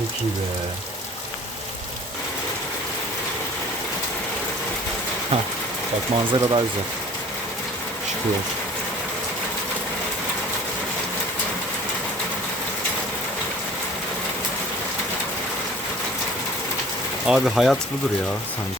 çok iyi be. Hah, bak manzara daha güzel. Çıkıyor. Abi hayat budur ya sanki.